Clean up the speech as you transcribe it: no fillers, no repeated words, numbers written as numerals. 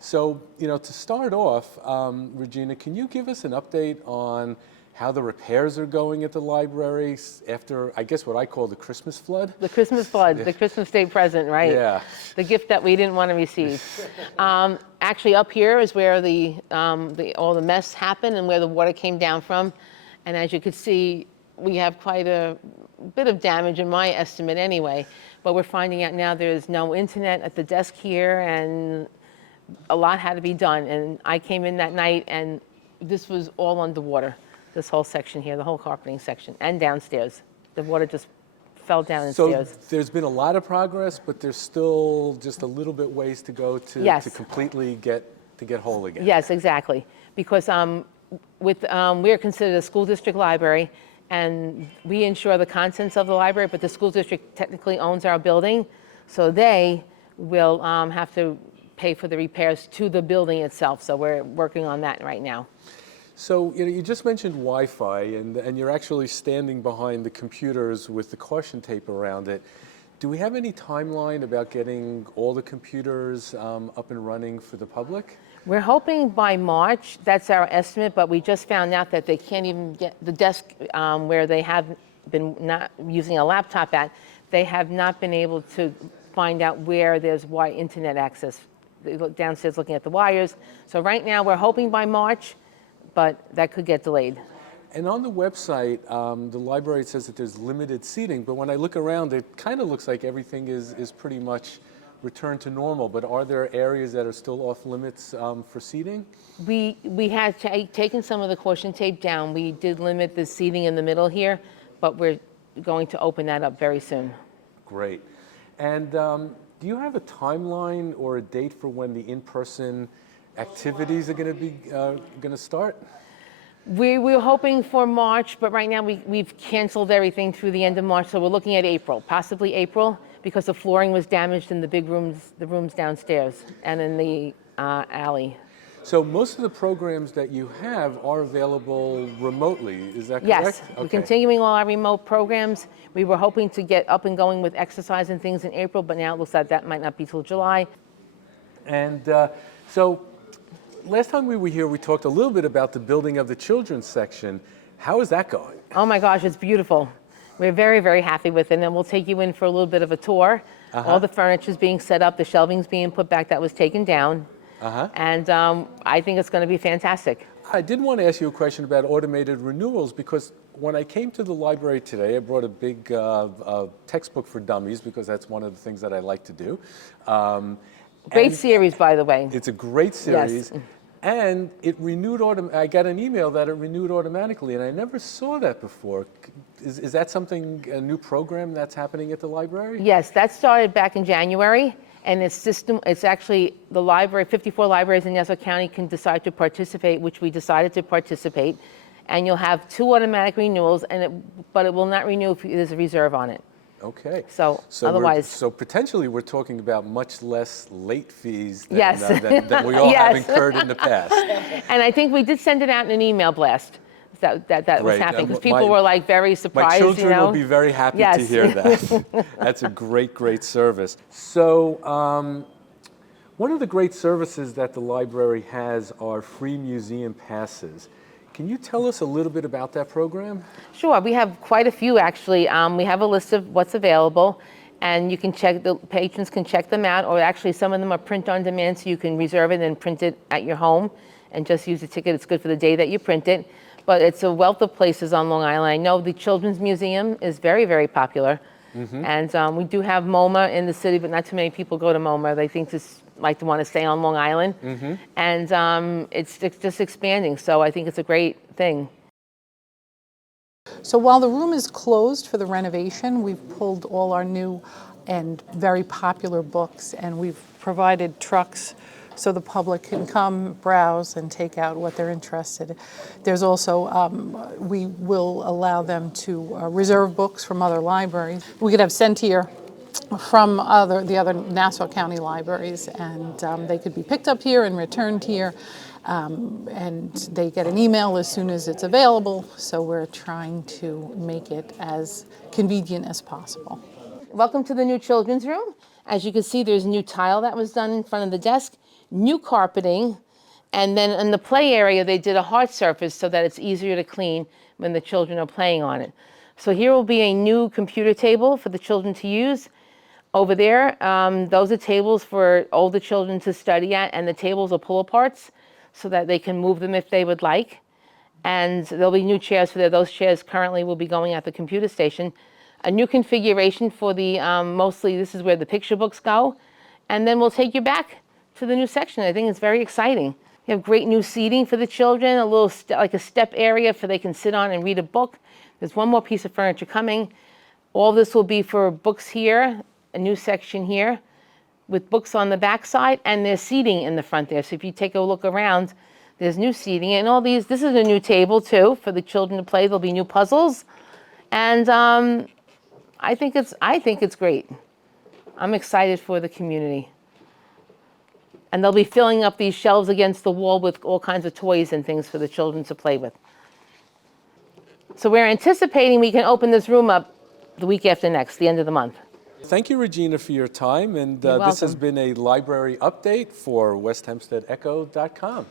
So, to start off, Regina, can you give us an update on how the repairs are going at the library after, I guess, what I call the Christmas flood? The Christmas flood, the Christmas Day present, right? Yeah. The gift that we didn't want to receive. Actually, up here is where all the mess happened and where the water came down from. And as you can see, we have quite a bit of damage in my estimate anyway. But we're finding out now there's no internet at the desk here, and a lot had to be done. And I came in that night, and this was all underwater. This whole section here, the whole carpeting section, and downstairs. The water just fell down the stairs. So there's been a lot of progress, but there's still just a little bit ways to go to completely get whole again. Yes, exactly. Because we're considered a school district library, and we insure the contents of the library, but the school district technically owns our building, so they will have to pay for the repairs to the building itself. So we're working on that right now. So you just mentioned Wi-Fi, and you're actually standing behind the computers with the caution tape around it. Do we have any timeline about getting all the computers up and running for the public? We're hoping by March. That's our estimate, but we just found out that they can't even get the desk where they have been not using a laptop at. They have not been able to find out where there's internet access. They look downstairs looking at the wires. So right now we're hoping by March, but that could get delayed. And on the website, the library says that there's limited seating, but when I look around, it kind of looks like everything is pretty much returned to normal. But are there areas that are still off limits for seating? We had taken some of the caution tape down. We did limit the seating in the middle here, but we're going to open that up very soon. Great. And do you have a timeline or a date for when the in-person activities are going to start? We were hoping for March, but right now we've canceled everything through the end of March, so we're looking at April, possibly April, because the flooring was damaged in the rooms downstairs and in the alley. So most of the programs that you have are available remotely, is that correct? Yes, okay. We're continuing all our remote programs. We were hoping to get up and going with exercise and things in April, but now it looks like that might not be till July. And so last time we were here, we talked a little bit about the building of the children's section. How is that going? Oh my gosh, it's beautiful. We're very, very happy with it, and we'll take you in for a little bit of a tour. All the furniture's being set up, the shelving's being put back that was taken down. And I think it's going to be fantastic. I did want to ask you a question about automated renewals, because when I came to the library today, I brought a big textbook for dummies, because that's one of the things that I like to do. Great series, by the way. It's a great series. Yes. And it renewed I got an email that it renewed automatically, and I never saw that before. Is that something, a new program that's happening at the library? Yes, that started back in January, and it's actually the library, 54 libraries in Nassau County can decide to participate, which we decided to participate, and you'll have 2 automatic renewals, but it will not renew if there's a reserve on it. Okay. So otherwise. So potentially we're talking about much less late fees than, Yes. than we all have incurred in the past. And I think we did send it out in an email blast that was happening, because people were like very surprised. My children will be very happy to hear that. That's a great service. So one of the great services that the library has are free museum passes. Can you tell us a little bit about that program? Sure, we have quite a few actually. We have a list of what's available, and you can the patrons can check them out, or actually some of them are print on demand, so you can reserve it and print it at your home and just use the ticket. It's good for the day that you print it. But it's a wealth of places on Long Island. I know the Children's Museum is very, very popular. And we do have MoMA in the city, but not too many people go to MoMA. They think like to want to stay on Long Island. And it's just expanding, so I think it's a great thing. So while the room is closed for the renovation, we've pulled all our new and very popular books, and we've provided trucks so the public can come, browse, and take out what they're interested in. There's also, we will allow them to reserve books from other libraries. We could have sent here from the other Nassau County libraries, and they could be picked up here and returned here, and they get an email as soon as it's available, so we're trying to make it as convenient as possible. Welcome to the new children's room. As you can see, there's a new tile that was done in front of the desk. new carpeting, and then in the play area, they did a hard surface so that it's easier to clean when the children are playing on it. So here will be a new computer table for the children to use. Over there, those are tables for older children to study at, and the tables are pull-aparts so that they can move them if they would like. And there'll be new chairs for there. Those chairs currently will be going at the computer station. A new configuration for the, mostly this is where the picture books go. And then we'll take you back to the new section. I think it's very exciting. We have great new seating for the children, a little like a step area for they can sit on and read a book. There's one more piece of furniture coming. All this will be for books here, a new section here with books on the back side, and there's seating in the front there. So if you take a look around, there's new seating and all these. This is a new table too for the children to play. There'll be new puzzles. And I think it's great. I'm excited for the community. And they'll be filling up these shelves against the wall with all kinds of toys and things for the children to play with. So we're anticipating we can open this room up the week after next, the end of the month. Thank you, Regina, for your time. And You're this has welcome. been a library update for WestHempsteadEcho.com.